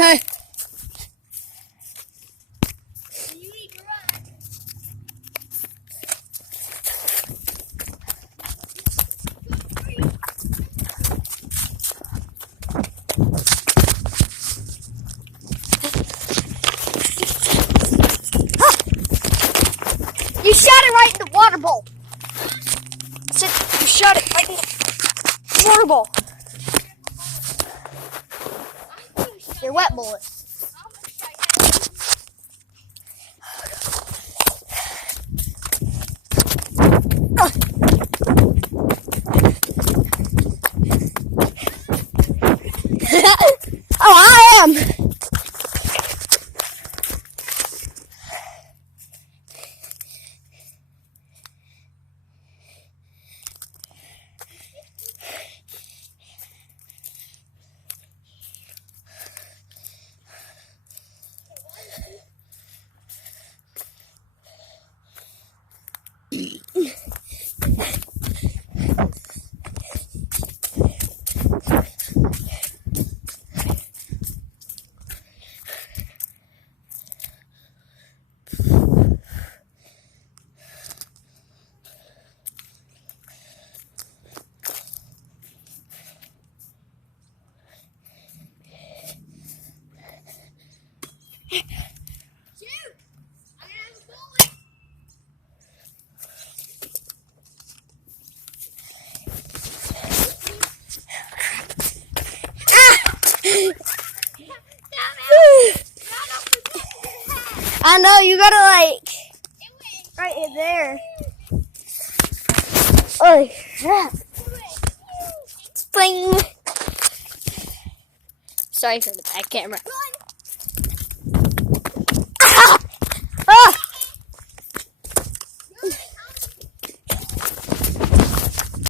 Okay. You need to run. You shot it right in the water bowl. I said you shot it right in the water bowl. Your wet bullet. Oh, I am. I know, you gotta like right in there. Oh crap. Bling. Sorry for the bad camera.